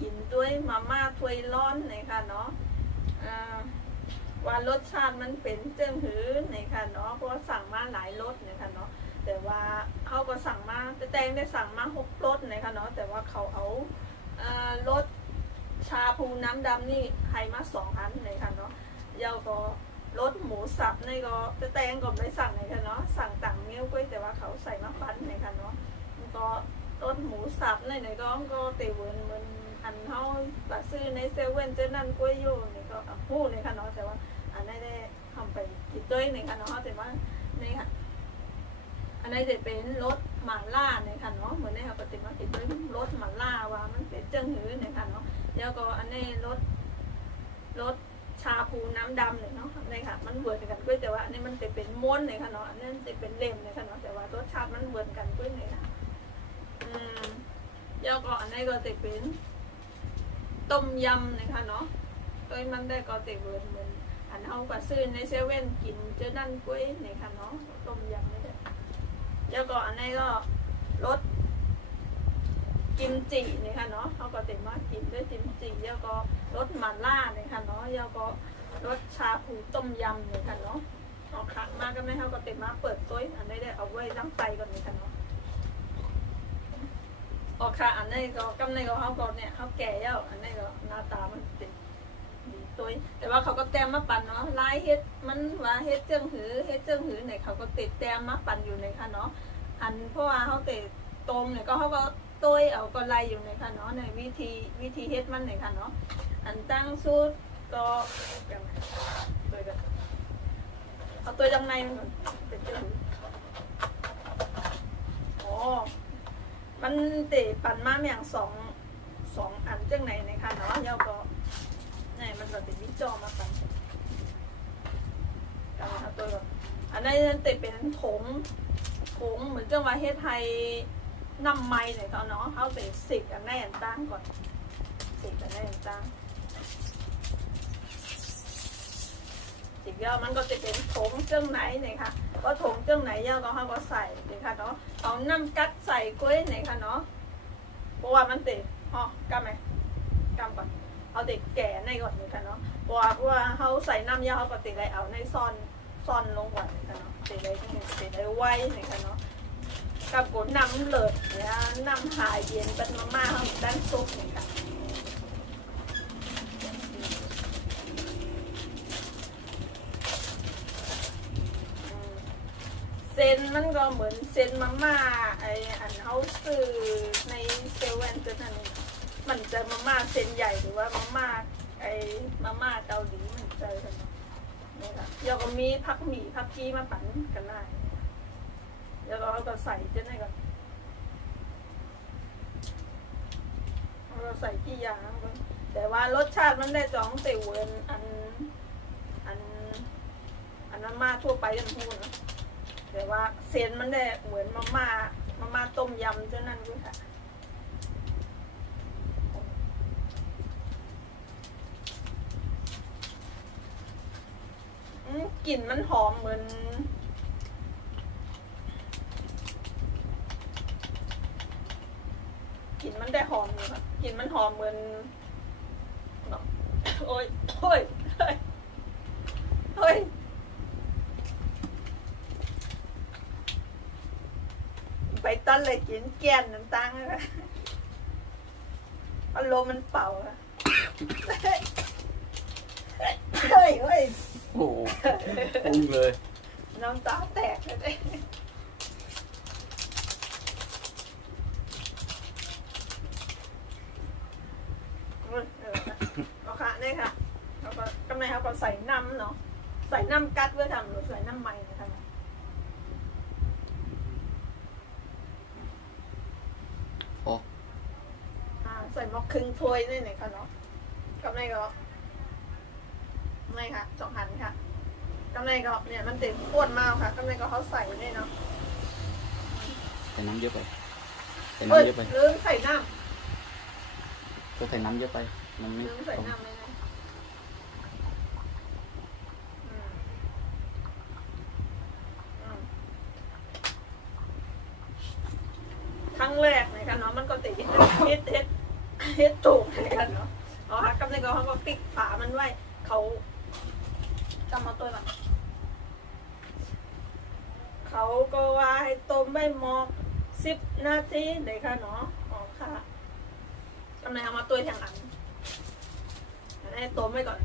กินด้วยมาม่าถ้วยร้อนนะคะเนาะว่ารสชาติมันเป็นเจ้งหือนะคะเนาะเพราะสั่งมาหลายรสนะคะเนาะแต่ว่าเขาก็สั่งมาแต่งได้สั่งมา6 รสนะคะเนาะแต่ว่าเขาเอารสชาพูน้ำดำนี่ให้มา2 อันนะคะเนาะเยาก็รสหมูสับนี่ก็แต่งก็ไม่สั่งนะคะเนาะสั่งต่างเงี้ยวก้อยแต่ว่าเขาใส่มาปั้นนะคะเนาะก็รสหมูสับในก็เตเวิร์นมันอันเขาปะซื้อในเซเว่นเจ้านั่นก้อยอยู่นี่ก็พูดนะคะเนาะแต่ว่าอันนี้ได้ทำไปกินด้วยนะคะเนาะแต่ว่านี่ค่ะอันนี้จะเป็นรสหม่าล่าเนี่ยค่ะเนาะเหมือนในปฏิมาติดด้วยรสหม่าล่าว่ามันเป็นเจ้าหือเนี่ยค่ะเนาะแล้วก็อันนี้รสชาพูน้ำดำเนี่ยเนาะนี่ค่ะมันเหมือนกันด้วยแต่ว่าอันนี้มันจะเป็นม้วนเนี่ยค่ะเนาะอันนี้จะเป็นเล่มเนี่ยค่ะเนาะแต่ว่ารสชาติมันเหมือนกันด้วยเนี่ยค่ะแล้วก็อันนี้ก็จะเป็นต้มยำเนี่ยค่ะเนาะตัวมันได้ก็จะเหมือนอันเขาก็ซื้อในเซเว่นกินเจอนั่นกุ้ยเนี่ยค่ะเนาะต้มยำนี่แหละแล้วก็อันนี้ก็รสกิมจิเนี่ยค่ะเนาะเขาก็เต็มมากกินด้วยกิมจิแล้วก็รสหม่าล่าเนี่ยค่ะเนาะแล้วก็รสชาพูต้มยำเนี่ยค่ะเนาะเอาคักมากก็ไม่เขาก็เต็มมากเปิดต้วยอันนี้ได้เอาไว้ล้างไตก่อนเนี่ยค่ะเนาะออกค่ะอันนี้ก็กำในก็เขาก็เนี่ยเขาแก่แล้วอันนี้ก็หน้าตามันติดตัวแต่ว่าเขาก็แต้มมาปั่นเนาะลายเฮ็ดมันว่าเฮ็ดเจ้งหือเนี่ยเขาก็ติดแต้มมาปั่นอยู่ในค่ะเนาะอันเพราะว่าเขาติดตรงเนี่ยก็เขาก็ตัวเอาก็ลายอยู่ในค่ะเนาะในวิธีเฮ็ดมันเนี่ยค่ะเนาะอันตั้งสูตรก็ตัวกันเอาตัวจังในมันก่อนเป็นเจ้งหืออ๋อมันติดปั่นมาอย่างสองอันจังไหนในค่ะเนาะแล้วก็นี่มันก็ติดวิจอมาปั่นกันค่ะตัวก่อนอันนี้ติดเป็นถงเหมือนจังหวะเฮ็ดไทยน้ำไม้เนี่ยเขาเนาะเขาติดสิกอันแน่นตั้งก่อนสิกอันแน่นตั้งสิกย่อมันก็จะเป็นถงเจ้งไหนเนี่ยค่ะก็ถงเจ้งไหนย่อก็เขาก็ใส่เนี่ยค่ะเนาะเอาน้ำกัดใส่กล้วยเนี่ยค่ะเนาะเพราะว่ามันติดอ๋อกำไหมกำก่อนเอาเด็กแก่ในก่อนเลยค่ะเนาะเพราะว่าเขาใส่น้ำยาเขาก็ติดอะไรเอาในซ่อนลงก่อนค่ะเนาะติดอะไรไว้เนี่ยค่ะเนาะกับกดน้ำเลิศเนี่ยน้ำหายเย็นเป็นมาม่าเขาด้านซุปเนี่ยค่ะเส้นมันก็เหมือนเส้นมาม่าไออันเขาซื้อในเซเว่นตัวนั้นมันจะมาม่าเส้นใหญ่หรือว่ามาม่ามาม่าเกาหลีมันเจอกันนี่แหละแล้วก็มีผักหมี่ผักกี้มาปั่นกันได้แล้วเราก็ใส่เจ้าไหนก่อนเราใส่กี่อย่างแต่ว่ารสชาติมันได้2 เต๋เวิร์นอันนั้นมาทั่วไปยังพูดนะแต่ว่าเส้นมันได้เหมือนมาม่าต้มยำเจ้านั่นด้วยค่ะกลิ่นมันหอมเหมือนกลิ่นมันได้หอมอยู่ค่ะกลิ่นมันหอมเหมือนโอ้ยไปต้นเลยกินแก้นน้ำตาลนะคะอารมณ์มันเป่าค่ะเฮ้ยโอ้โหพุ่งเลยน้ำตาแตกเลยเอาค่ะนี่ค่ะเราก็กำไรเขาก็ใส่น้ำเนาะใส่น้ำกัดเพื่อทำหรือใส่น้ำมันนะคะใส่หม้อครึ่งถ้วยนี่หน่อยค่ะเนาะกำไรก็ไม่ค่ะ2 หันค่ะกำไรก็เนี่ยมันติดขวดมากค่ะกำไรก็เขาใส่นี่เนาะใส่น้ำเยอะไปลืมใส่น้ำก็ใส่น้ำเยอะไปมันไม่ลืมใส่น้ำเลยนะครั้งแรกนะคะเนาะมันก็ติดเฮ็ด เฮ็ดถูกเลยกันเนาะเอาค่ะกำลังก็เขาก็ปิดฝามันไว้เขาจำมาตัวก่อนเขาก็ว่าให้ต้มใบหมอก10 นาทีเลยค่ะเนาะอ๋อค่ะกำลังเอามาตัวแทงหลังให้ต้มไว้ก่อน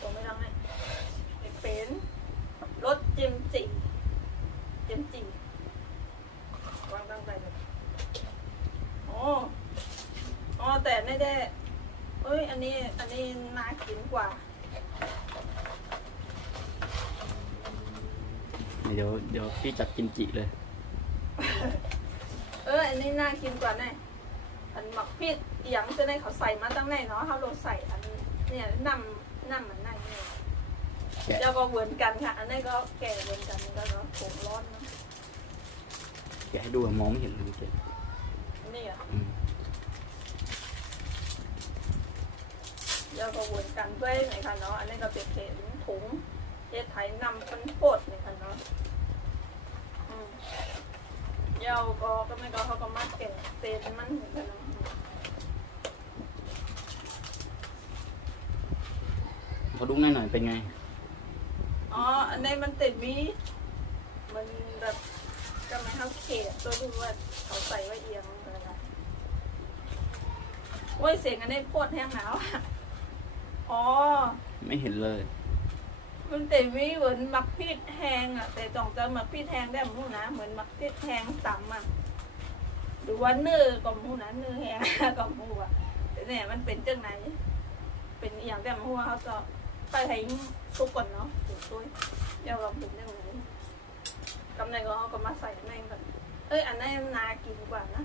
ต้มไว้ทั้งนี้เป็นรสจิ้มจีวางตั้งใจเลยอ๋อแต่ไม่ได้เอ้ยอันนี้น่ากินกว่าเดี๋ยวพี่จัดกิมจิเลย อันนี้น่ากินกว่าแน่อันหมักพริกเอียงจะได้เขาใส่มาตั้งไหนเนาะเขาเราใส่อันเนี่ยน้ำมันนั่นเนี่ยเจ้าก็เหมือนกันค่ะอันนี้ก็แก่เหมือนกันก็เนาะผงร้อนเนาะแกให้ดูมองไม่เห็นเลยเจ๊นี่อ่ะเจ้าก็เหมือนกันด้วยไหนคะเนาะอันนี้ก็เป็นถุงเฮ็ดไถนำเป็นโคตรไหนคะเนาะเจ้าก็ไม่ก็เขาก็มัดเก็บเศษมันเหมือนกันเนาะเขาดุ้งหน่อยเป็นไงอันนี้มันติดมีมันแบบก็ไม่เข้าเขตตัวดูว่าเขาใส่ไว้เอียงอะไรนะโอ้ยเสียงอันนี้โคตรแห้งหนาวไม่เห็นเลยมันติดมีเหมือนมักพริกแห้งอ่ะแต่จ่องจะมักพริกแห้งได้หมูนะเหมือนมักพริกแห้งต่ำอ่ะหรือว่าเนื้อกับหมูนะเนื้อแห้งกับหมูอ่ะแต่เนี่ยมันเป็นจังไหนเป็นอย่างแต่หมูเขาจะไปให้ซุปก่อนเนาะถึงด้วยเดี๋ยวเราเป็นจังไหนกำไรก็เขาก็มาใส่แม่งก่อนอันนี้นากินกว่านะ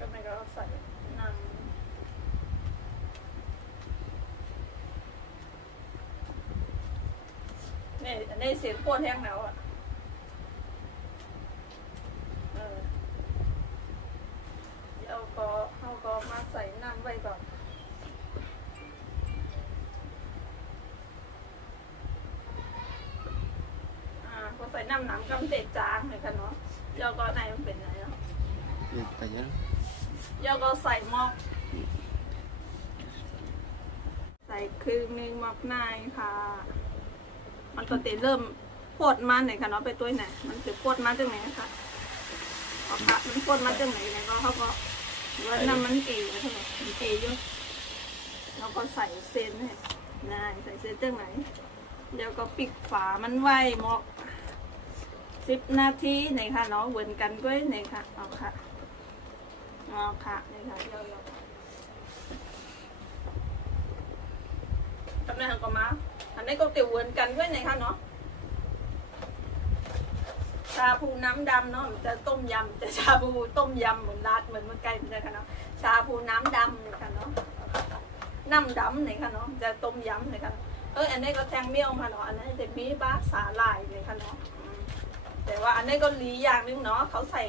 กำไรก็ใส่น้ำนี่อันนี้เสียงโคตรแห้งแล้วอ่ะเดี๋ยวเขาก็มาใส่น้ำไว้ก่อนพอใส่น้ำกำเตะจางเลยค่ะเนาะเดี๋ยวก็ในมันเป็นไงเนาะเดี๋ยวก็ใส่หม้อใส่ครึ่งนึงหม้อในค่ะมันก็เริ่มโคตรมันเลยค่ะเนาะไปตัวไหนมันจะโคตรมันจังไหนคะมันโคตรมันจังไหนเนี่ยก็เขาก็ว่าน้ำมันเอ๋เท่าไหร่มันเอ๋เยอะแล้วก็ใส่เส้นให้นายใส่เส้นจังไหนเดี๋ยวก็ปิดฝามันไว้หม้อ10 นาทีนี่ค่ะเนาะเหมือนกันด้วยนี่ค่ะเอาค่ะนี่ค่ะเดี๋ยวกำลังก็มาอันนี้ก็เตี๋ยวเหมือนกันด้วยนี่ค่ะเนาะชาพูน้ำดำเนาะจะต้มยำจะชาพูต้มยำเหมือนราดเหมือนไก่เหมือนกันค่ะเนาะชาพูน้ำดำนี่ค่ะเนาะน้ำดำนี่ค่ะเนาะจะต้มยำนี่ค่ะอันนี้ก็แทงเมี่ยวค่ะเนาะอันนี้จะมีบ้าสาหร่ายนี่ค่ะเนาะแต่ว่าอันนี้ก็ลีอย่างนึงเนาะเขาใส่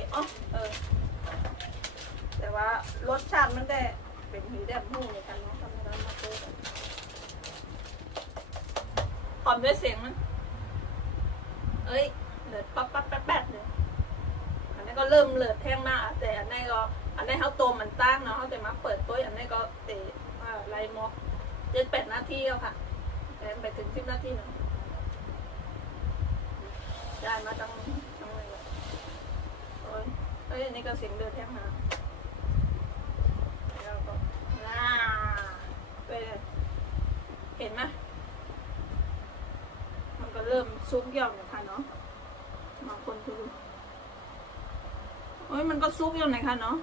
แต่ว่ารสชาติมันได้เป็นหีแบบมูเลยกันเนาะทำให้เรามาตัวกันหอมด้วยเสียงมันเลือดปั๊บเลยอันนี้ก็เริ่มเลือดแท่งมากแต่อันนี้เขาต้มมันตั้งเนาะเขาจะมาเปิดตัวอันนี้ก็เตะไล่มอก7-8 นาทีแล้วค่ะไปถึง10 นาทีเนาะได้มาตั้งเลยอันนี้ก็เสียงเดือดแท่งมาแล้วก็ไปเลยเห็นไหมมันก็เริ่มซุกย่อมนะคะเนาะบางคนดูมันก็ซุกย่อมนะคะเนาะ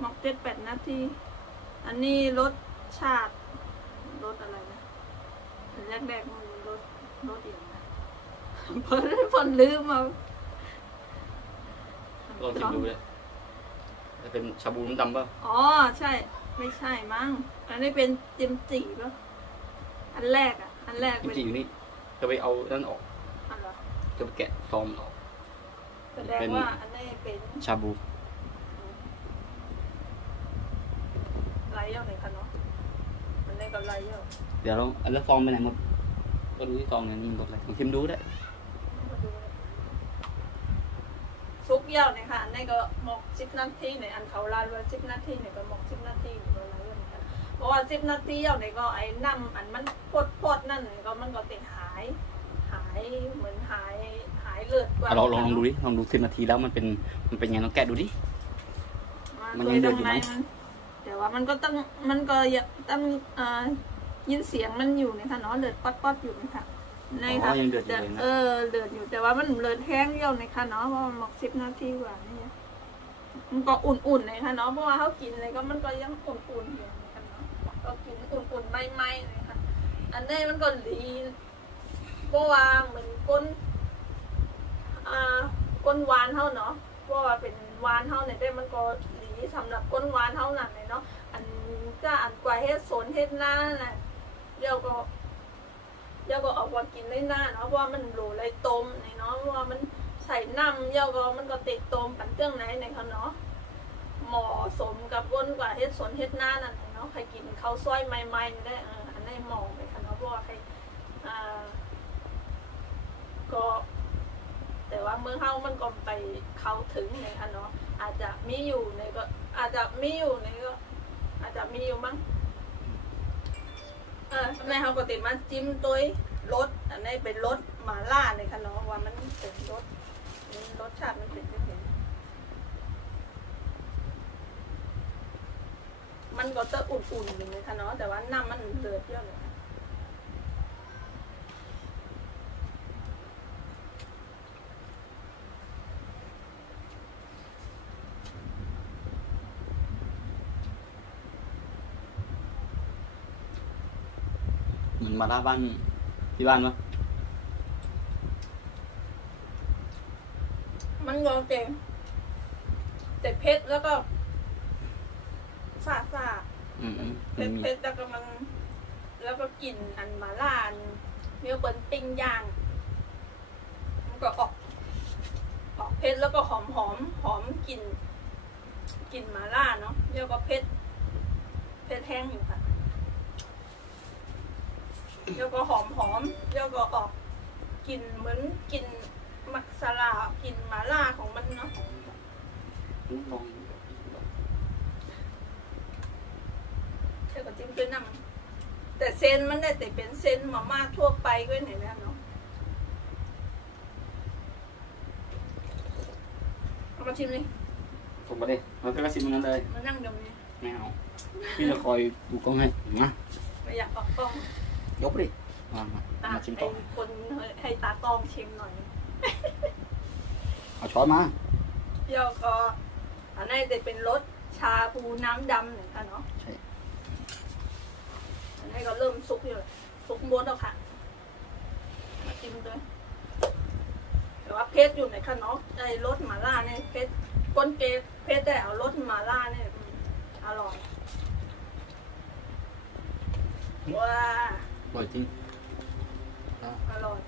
หมัก7-8 นาทีอันนี้รสชาติรสอะไรนะแรกมันรสอย่างนะเพิ่นลืมมาลองชิมดูเลยจะเป็นชาบูน้ำดำป่ะใช่ไม่ใช่มั้งอันนี้เป็นจิมจิป่ะอันแรกจิมจิอยู่นี่จะไปเอานั่นออกจะไปแกะซองออกแสดงว่าอันนี้เป็นชาบูไรเยอะไหนคะเนาะอันนี้ก็ไรเยอะเดี๋ยวเราแล้วซองไปไหนหมดก็ดูที่ซองเนี่ยมันหมดอะไรลองชิมดูได้ซุก เกี่ยวเนี่ยค่ะอันนี้ก็หมก10 นาทีในอันเขาลาดว่า10 นาทีเนี่ยก็หมก10 นาทีหรือว่าอะไรอย่างเงี้ยเพราะว่า10 นาทีเอาเนี่ยก็ไอ้น้ำอันมันพดนั่นเนี่ยก็มันก็ติดหายเหมือนหายเลือดกว่า ลองดูดิลองดู10 นาทีแล้วมันเป็นไงลองแกะดูดิมันยังเดือดอยู่ไหม แต่ว่ามันก็ต้องยินเสียงมันอยู่เนี่ยค่ะเนาะเลือดป๊อดอยู่นะคะในค่ะ ยังเดือดอยู่เลยนะ เดือดอยู่แต่ว่ามันเลือดแห้งเดียวนะคะเนาะเพราะมันหมก10 นาทีกว่านี่มันก็อุ่นๆเลยค่ะเนาะเพราะว่าเขากินอะไรก็มันก็ยังอุ่นๆอยู่นะคะเนาะก็กินอุ่นๆไหม้ๆเลยค่ะอันนี้มันก็ดีเพราะว่าเหมือนก้นหวานเท่าเนาะเพราะว่าเป็นหวานเท่าเนี่ยได้มันก็ดีสำหรับก้นหวานเท่านั้นเลยเนาะอันกว่าเฮ็ดสนเฮ็ดหน้าน่ะเดี๋ยวก็เอาว่ากินได้หน้าเนาะเพราะว่ามันโหลเลยต้มเนาะเพราะว่ามันใส่น้ำเดี๋ยวก็มันก็ติดต้มปั่นเครื่องไหนในเขาเนาะเหมาะสมกับก้นกว่าเฮ็ดสนเฮ็ดหน้านั่นเนาะใครกินข้าวซอยใหม่ๆได้อันนี้เหมาะเลยค่ะเนาะเพราะว่าใครก็แต่ว่าเมื่อเฮามันก็ไปเข้าถึงในค่ะเนาะอาจจะมีอยู่ในก็อาจจะมีอยู่มั้งในเฮาก็ติดมาจิ้มตัวรสอันนี้เป็นรสหม่าล่าในค่ะเนาะว่ามันเป็นรสชาติมันเป็นยังไงมันก็จะอุ่นๆอยู่ในค่ะเนาะแต่ว่าน้ำมันเดือดเยอะเลยเหมือนมาล่าบ้านที่บ้านปะ มันก็เจ็บเผ็ดแล้วก็ซาเผ็ดแล้วก็แล้วก็กลิ่นอันหม่าล่าเนื้อเปิ้ลปิ้งย่างมันก็ออกเผ็ดแล้วก็หอมกลิ่นหม่าล่าเนาะแล้วก็เผ็ดแห้งอยู่ค่ะแล้วก็หอมแล้วก็ออกกลิ่นเหมือนกลิ่นมักสลากลิ่นหม่าล่าของมันเนาะเชื่อกับจิ้มด้วยน้ำแต่เส้นมันได้แต่เป็นเส้นมาม่าทั่วไปก็ไหนแล้วเนาะเอามาชิมเลย ผมมาดิเราจะกระซิบมันเลย มานั่งตรงนี้ ไม่เอาพี่จะคอยดูกล้องให้นะ ไม่อยากออกกล้อง ยกดิมาชิมต่อ ไอ้คนให้ตาตองชิมหน่อย เอาช้อนมา เดี๋ยวก็อันนี้จะเป็นรสชาปูน้ำดำหนึ่งค่ะเนาะ ใช่ อันนี้ก็เริ่มสุกอยู่สุกบนแล้วค่ะมาชิมด้วยแต่ว่าเพชรอยู่ในค่ะเนาะไอ้รสหม่าล่าเนี่ยเพชรก้นเพชรได้เอารสหม่าล่าเนี่ยอร่อยว้า อร่อยจริง อร่อย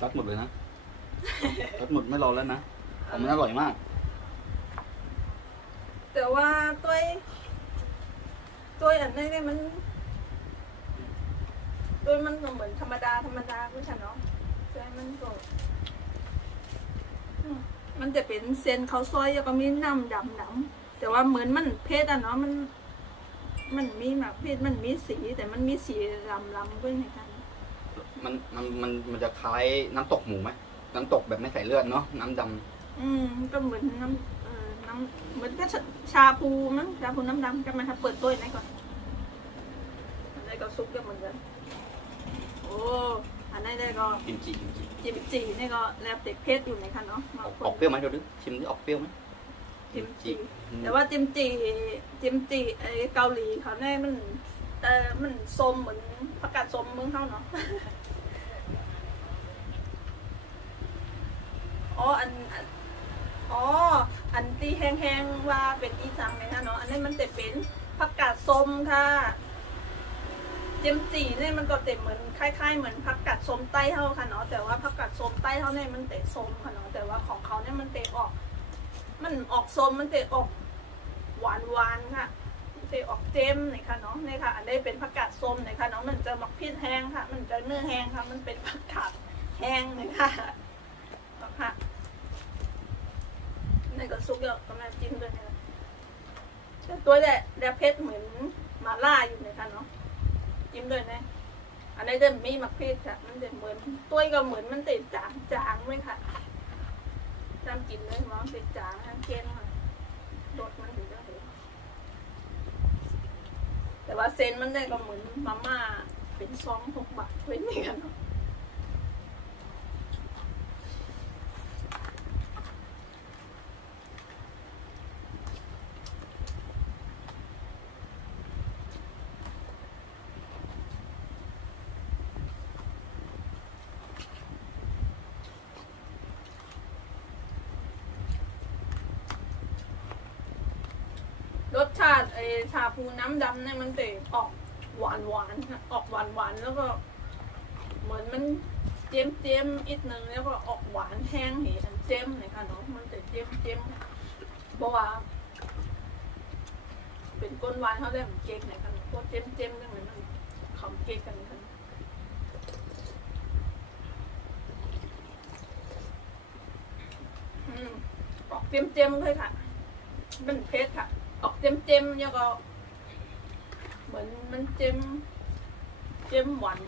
ซัดหมดเลยนะซัดหมดไม่รอแล้วนะของมันอร่อยมาก แต่ว่าตัวอันนี้เนี่ยมันก็เหมือนธรรมดาไม่ใช่เนาะตัวมันก็มันจะเป็นเส้นข้าวซอยแล้วก็มีน้ำดำแต่ว่าเหมือนมันเพชรอะเนาะมันมีแบบเพชรมันมีสีแต่มันมีสีลำด้วยนะคะมันจะคล้ายน้ำตกหมูไหมน้ำตกแบบไม่ใส่เลือดเนาะน้ำดำก็เหมือนน้ำเหมือนก็ชาพูมั้งชาพูน้ำดำกันมาครับเปิดตัวไหนก่อนอันนี้ก็ซุปก็เหมือนกันโอ้อันนี้ได้ก็กิมจินี่ก็แลบเด็กเพชรอยู่ในคันเนาะออกเปรี้ยวไหมเดี๋ยวดูชิมดิออกเปรี้ยวไหมจิมจิแต่ว่าจิมจิไอเกาหลีเขาเนี่ยมันส้มเหมือนผักกาดส้มเมืองเขาเนาะอันที่แห้งๆว่าเป็นอีสังเลยค่ะเนาะอันนี้มันจะเป็นผักกาดส้มค่ะจิมจีเนี่ยมันก็จะเหมือนคล้ายๆเหมือนผักกาดส้มใต้เท่าค่ะเนาะแต่ว่าผักกาดส้มใต้เท่าเนี่ยมันจะส้มค่ะเนาะแต่ว่าของเขาเนี่ยมันจะออกส้มมันจะออกหวานค่ะจะออกเจมเลยค่ะเนาะนี่ค่ะอันนี้เป็นผักกาดส้มเลยค่ะเนาะมันจะมักพริกแห้งค่ะมันจะเนื้อแห้งค่ะมันเป็นผักกาดแห้งเลยค่ะค่ะ ในก็ซุกเยอะก็แม่จิ้มด้วยนะแต่ตัวแดดเพชรเหมือนมาล่าอยู่เลยค่ะเนาะจิ้มด้วยนะอันนี้จะมีมักเพชรค่ะมันจะเหมือนตัวก็เหมือนมันติดจางไหมค่ะจำกินเลยมั้งติดจางทั้งเค็มค่ะรสมันถึงจะเห็นแต่ว่าเซนมันได้ก็เหมือนมาม่าเป็นซอง6 บาทเป็นนี่กันเนาะรสชาติชาพูน้ำดำเนี่ยมันจะออกหวานออกหวานแล้วก็เหมือนมันเจียมอีกนึงแล้วก็ออกหวานแห้งเห็นเจียมเลยค่ะเนาะมันจะเจียมเพราะว่าเป็นก้นหวานเขาได้เหมือนเก๊กเลยค่ะพวกเจียมเรื่องนี้มันของเก๊กกันค่ะออกเจียมเลยค่ะเป็นเพชรค่ะออกเจมแล้วก็เหมือนมันเจมหวาน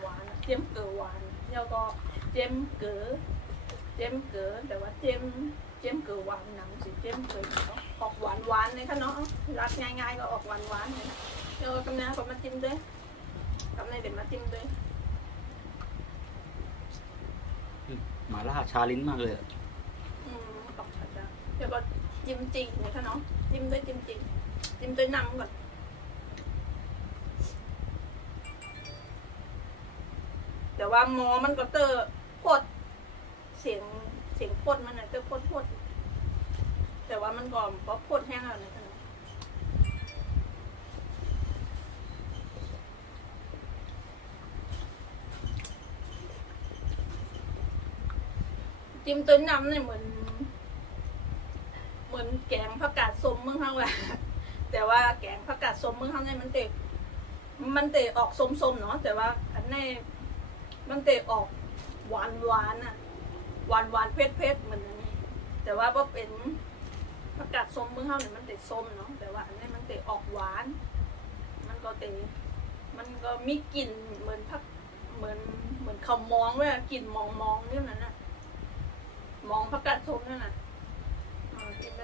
เจมเกลือหวานแล้วก็เจมเกลือแต่ว่าเจมเกลือหวานหนังสิเจมเกลือออกหวานเลยค่ะเนาะรักง่ายๆก็ออกหวานเลยแล้วก็กำเนิดก็มาจิ้มด้วยกำเนิดเด็ดมาจิ้มด้วยหมาล่าชาลิ้นมากเลยออกชาแล้วก็จิ้มจริงเลยค่ะเนาะจิ้มด้วยจิ้มด้วยน้ำก่อนแต่ว่าหมอมันก็เตอโคตรเสียงโคตรมันนะเตอโคตรแต่ว่ามันก็โคตรแห้งแล้วนะจิ้มตัวน้ำเนี่ยเหมือนแกงผักกาดส้มเมืองเฮาแหละแต่ว่าแกงผักกาดส้มเมืองเฮาเนี่ยมันเตะออกส้มเนาะแต่ว่าอันนี้มันเตะออกหวานอ่ะหวานเผ็ดเหมือนอันนี้แต่ว่าพอเป็นผักกาดส้มเมืองเฮาเนี่ยมันเตะส้มเนาะแต่ว่าอันนี้มันเตะออกหวานมันก็มีกลิ่นเหมือนผักเหมือนเขามองว่ากลิ่นมองนี่นั่นน่ะมองผักกาดส้มนั่นน่ะกินไหม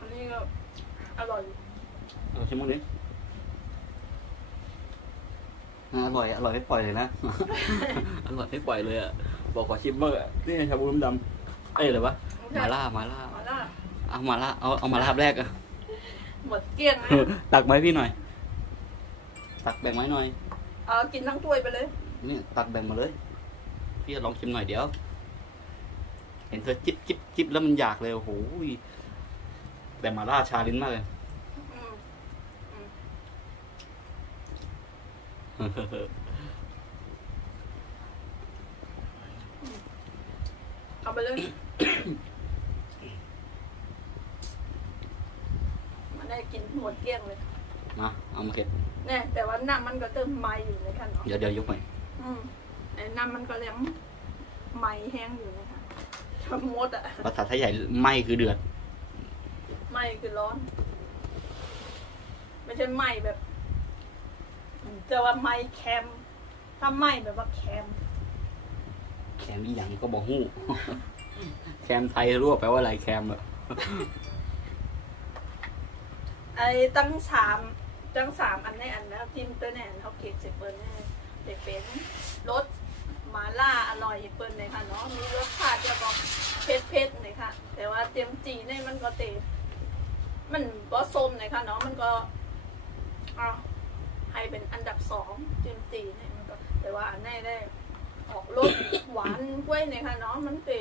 อันนี้ก็อร่อยชิมมั้งดิอร่อยไม่ปล่อยเลยนะ อร่อยไม่ปล่อยเลยอ่ะบอกขอชิมบ้างอ่ะนี่ชาบูน้ำดำอะไรวะมาล่าเอามาล่าเอามาล่าแรกอ่ะหมดเกลี้ยงตักไหมพี่หน่อยตักแบ่งไว้หน่อยกินทั้งถ้วยไปเลยนี่ตักแบ่งมาเลยพี่จะลองชิมหน่อยเดี๋ยวเห็นเธอจิ๊บแล้วมันอยากเลยโอ้โหแต่มาล่าชาลิ้นมากเลยเอาไปเลยมันได้กินหมดเกลี้ยงเลยมาเอามาเก็บเนี่ยแต่ว่าน้ำมันก็เติมไหมอยู่เลยค่ะเนาะเดี๋ยวยกใหม่น้ำมันก็ยังไหมแห้งอยู่เลยค่ะทำมดอ่ะภาษาไทยใหญ่ไหมคือเดือดไหมคือร้อนไม่ใช่ไหมแบบแต่ว่าไหมแคมถ้าไหมแบบว่าแคมอีหยังก็บอกฮู้แคมไทยรู้แปลว่าอะไรแคมอะตั้งสามอันในอันแล้วจิ้มตัวเนี่ยเขาเก็บเสร็จเปิ้ลเนี่ยเด็กเป็นรสมาล่าอร่อยเปิ้ลเลยค่ะเนาะมีรสชาติแล้วก็เผ็ดเลยค่ะแต่ว่าเต็มจีเนี่ยมันก็มันก็ส้มเลยค่ะเนาะมันก็ให้เป็นอันดับ2เต็มจีเนี่ยมันก็แต่ว่าอันนี้ได้ออกรสหวานกล้วยเนี่ยค่ะเนาะมันเกิ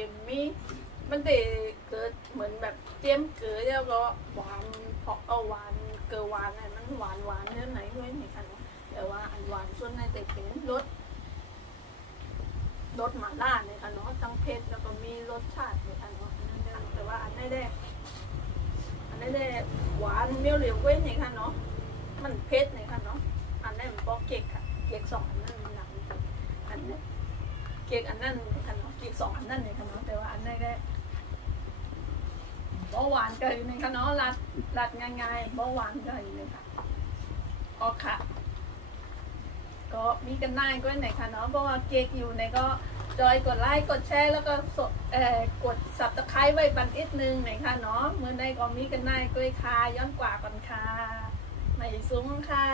ดเหมือนแบบเจียมเกลือแล้วก็หวานเพราะหวานเกลือหวานเนี่ยมันหวานเนื้อไหนด้วยเนี่ยค่ะเนาะแต่ว่าอันหวานส่วนในแต่เป็นรส รสหม่าล่าเนี่ยค่ะเนาะทั้งเผ็ดแล้วก็มีรสชาติเนี่ยค่ะเนาะแต่ว่าอันนี้ได้หวานเมี่ยวเหลียวเว้ยเนี่ยค่ะเนาะมันเผ็ดเนี่ยค่ะเนาะอันนี้มันบอกเก๊กค่ะเก๊ก2 อันนั้นมันหนักอันนี้เก๊กอันนั้นค่ะเนาะเก๊ก2 อันนั้นเนี่ยค่ะเนาะแต่ว่าอันนี้ได้เบาหวานก็อยู่ในค่ะเนาะรัดง่ายๆเบาหวานก็อยู่ในค่ะก็ค่ะก็มีกันได้ก็ไหนค่ะเนาะเพราะว่าเก๊กอยู่ในก็จอยกดไลค์กดแชร์แล้วก็กดสับตะไคร้ไว้ปันนิดนึงไหนค่ะเนาะเมื่อใดก็มีกันได้ก็ค่ะย้อนกว่าก่อนค่ะไม่สูงค่ะ